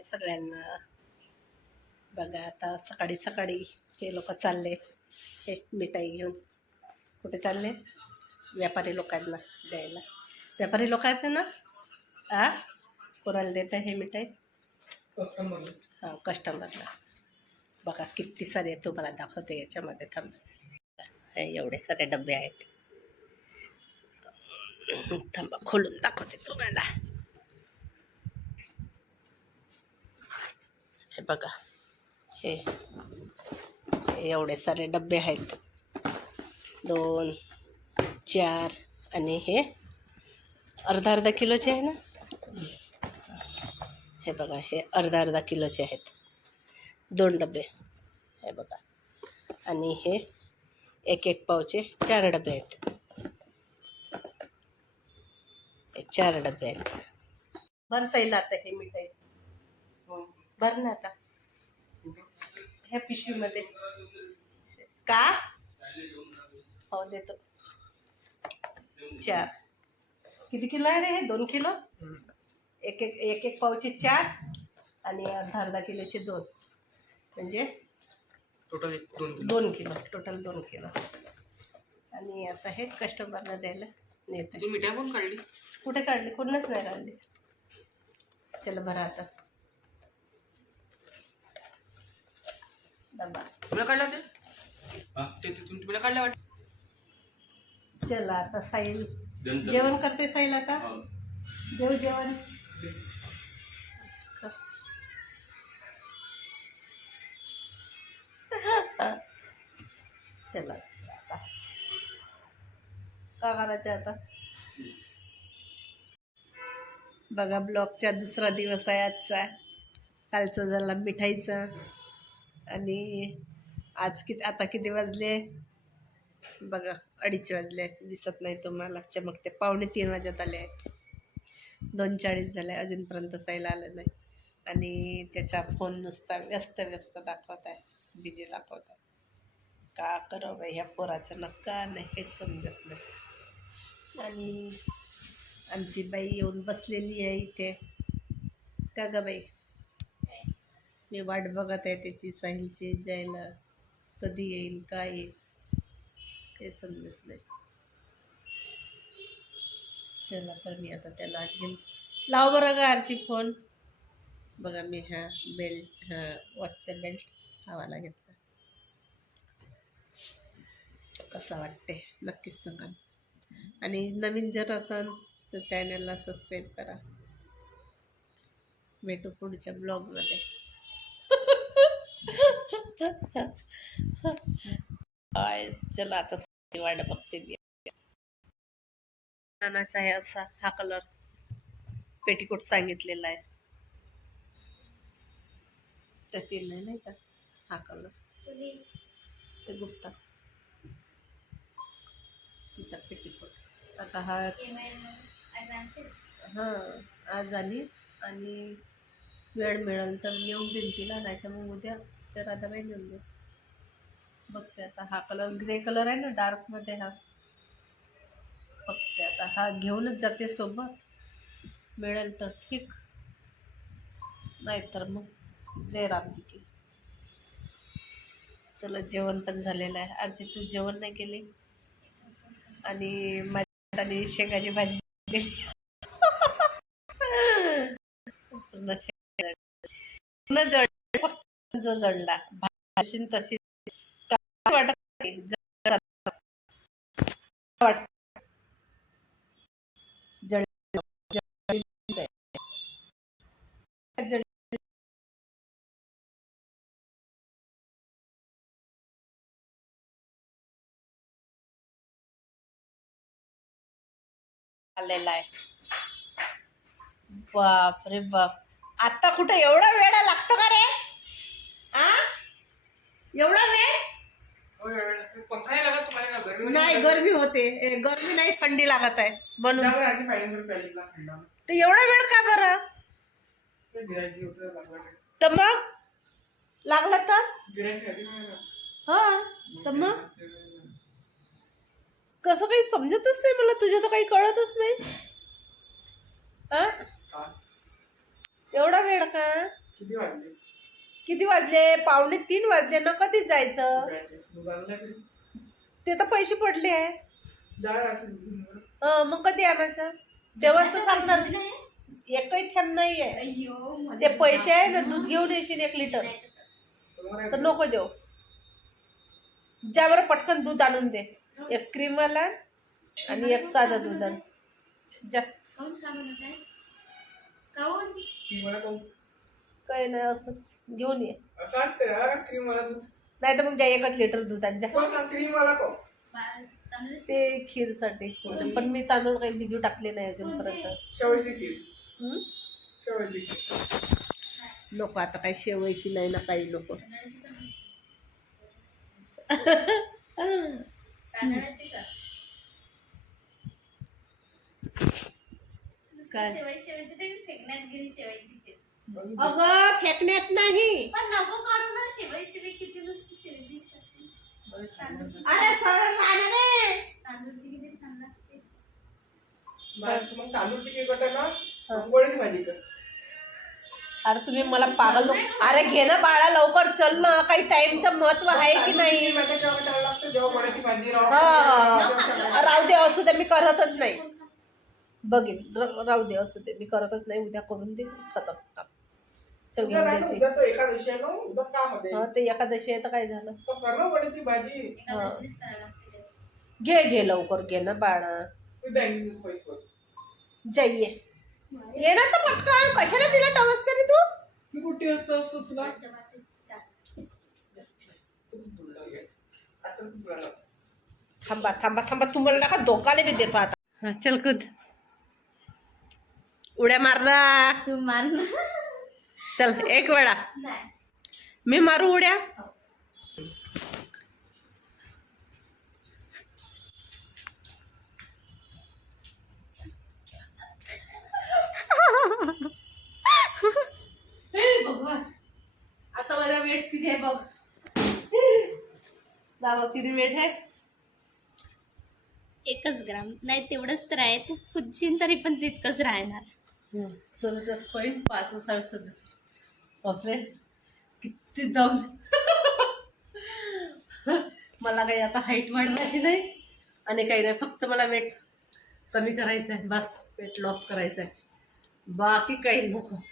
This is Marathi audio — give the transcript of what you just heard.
आहे सगळ्यांना. बघा आता सकाळी सकाळी हे लोक चालले. एक मिठाई घेऊन. कुठे चालले? व्यापारी लोकांना द्यायला. व्यापारी लोकांचं ना? आ? कोणाला देत आहे हे मिठाई? हां कस्टमरला. बघा किती सारे तुम्हाला दाखवते याच्यामध्ये. थांब. हे एवढे सारे डबे आहेत. थांबा खोलून दाखवते तुम्हाला. हे बघा. हे. हे एवढे सारे डबे आहेत. दोन चार आणि हे अर्धा अर्धा किलोचे आहे ना? हे बघा हे अर्धा अर्धा किलोचे आहेत. दोन डबे. हे बघा. आणि हे एक एक पावचे चार डबे आहेत. हे चार डबे आहेत. बरं सैल आता हे मिठाई. भर ना आता. ह्या पिशवीमध्ये. का? हो देतो. चार. किती किलो आहे रे हे? दोन किलो? एक एक एक एक पावचे चार आणि अर्धा अर्धा किलोचे दोन. म्हणजे टोटल दोन किलो. दोन किलो. टोटल दोन किलो. आणि आता हे कस्टमरला द्यायला नेते तू मिठाई पण काढली? कुठे काढली? कुठनंच नाही काढली. चला बरं आता. डबा तुला होत्या ते ते तुला काढल्या वाटत? चला आता साईल जेवण करते साईल आता? देव जेवण. चला आता. का करायचं आता? बघा ब्लॉगचा दुसरा दिवस आहे आजचा. कालचं झाला मिठाईचा. आणि आज किती आता किती वाजले? बघा अडीच वाजले दिसत नाही तुम्हाला. चमकते. पावणे तीन वाजत आले आहेत. दोन चाळीस झाले. अजूनपर्यंत सायला आलं नाही. आणि त्याचा फोन नुसता व्यस्त व्यस्त दाखवत आहे. बिजी दाखवत आहे. का करावं बाई? ह्या पोराचं नक्का नाही हेच समजत नाही. आणि आमची बाई येऊन बसलेली आहे इथे. का ग बाई? मी वाट बघत आहे त्याची साहिलची जायला कधी येईल काय येईल काही समजत नाही. चला तर मी आता त्याला घेऊन लाव बरं का आरची फोन. बघा मी हा बेल्ट हा वॉचचा बेल्ट हवाला घेतला. कसा वाटते नक्कीच सांगा आणि नवीन जर असेल तर चॅनलला सबस्क्राईब करा. भेटू पुढच्या ब्लॉगमध्ये चला आता सगळी वाट बघते मी. नानाचा आहे असा हा कलर पेटीकोट सांगितलेला आहे. त्यातील नाही नाही का? हा कलर ते गुप्ता. तिचा पेटीकोट आता हा हां आज आली आणि वेळ मिळेल तर नेऊन देईन तिला नाही तर मग उद्या तर राधाबाई नेऊन दे बघते आता हा कलर ग्रे कलर आहे ना डार्कमध्ये हा. बघते आता हा घेऊनच जाते सोबत. मिळेल तर ठीक. नाहीतर मग जय रामजी की. चला जेवण पण झालेलं आहे. आरची तू जेवण नाही केली? आणि माझ्या आणि शेंगाची भाजी दिली. पूर्ण शेंगा. पूर्ण जळ फक्त जळला. भाषण तशी काय वाटत आलेला आहे. बाप रे बाप. आता कुठं एवढा वेळ लागतो का रे? एवढा वेळ? पंखा नाही लागत तुम्हाला का गरमी नाही गरमी होते. गरमी नाही थंडी लागत आहे. म्हणून तर एवढा वेळ का बरं? तर मग? लागलं तर. हा तर मग? कसं काही समजतच नाही मला तुझ्या तर काही कळतच नाही. हा? एवढा वेळ का? किती वाजले? किती वाजले? पावणे तीन वाजले ना कधीच जायचं? ते तर पैसे पडले. आहे हं, मग कधी आणायचं? तेव्हाच तर सांगणार एकही थेंब नाही आहे ते पैसे आहे ना दूध घेऊन येशील एक लिटर. तर. नको देऊ ज्यावर पटकन दूध आणून दे. एक क्रीमवाला आणि एक साधं दूध आण जा. काऊन का म्हणत आहेस काऊन ती मला तो काही नाही असंच घेऊन ये क्रीम मला नाही तर मग ज्या एकच लिटर दूध आण जा कोण सांग क्रीम मला को बा- तांदूळच ते खीरसाठी. पण मी तांदूळ काही भिजू टाकले नाही अजूनपर्यंत शेवयाची खीर. हं? शेवयाची खीर. नको आता काही शेवायची नाही ना काही नको. तांदळाची का म्हणायची? तांदळाची का? नुसती काय? शेवाय शेवायची ते फेकण्यात गेली शेवायची अगं फेकण्यात नाही. पण नको करू ना शेवाय शेवाय किती नुसती शेवायचीच करते. तांदूळची अरे सरळ राहणार रे. तांदूळची किती छान लागते. मला- मग तांदूळची खीर करताना गोळ्याची भाजी कर. अरे तुम्ही मला पागल अरे घे ना बाळा लवकर चल ना. काही टाइमचं महत्त्व आहे की नाही? लागतं? जेव्हा गोळ्याची भाजी राहू हा. राहू दे असू दे मी करतच नाही. बघीन र- राहू दे असू दे मी करतच नाही. उद्या करून दे खतम. तो एकादशी आहे ना उद्या काम होते हा ते एकादशी आहे तर काय झालं. घे घे लवकर घे ना बाळा. जाईये ये. ना तर पटकन कशाला तिला टवसते रे तू? मी कुठे असतो असतो तुला. थांबा थांबा थांबा. तुम्हाला नका धोकाने मी देतो आता. हा, चल कुद. उड्या मारला. तू मार ना. चल एक वेळा नाही मी मारू उड्या? हे भगवान आता माझा वेट किती आहे बघ. जा बघ किती वेट आहे? एकच ग्राम. नाही तेवढंच तर आहे. तू खुदशील तरी पण तितकंच राहणार. सदुसष्ट पॉईंट पाच सदुसष्ट बापरे. किती जाऊन मला काही आता हाईट वाढवायची नाही. आणि काही नाही फक्त मला वेट कमी करायचं आहे बस वेट लॉस करायचं आहे बाकी काही नको.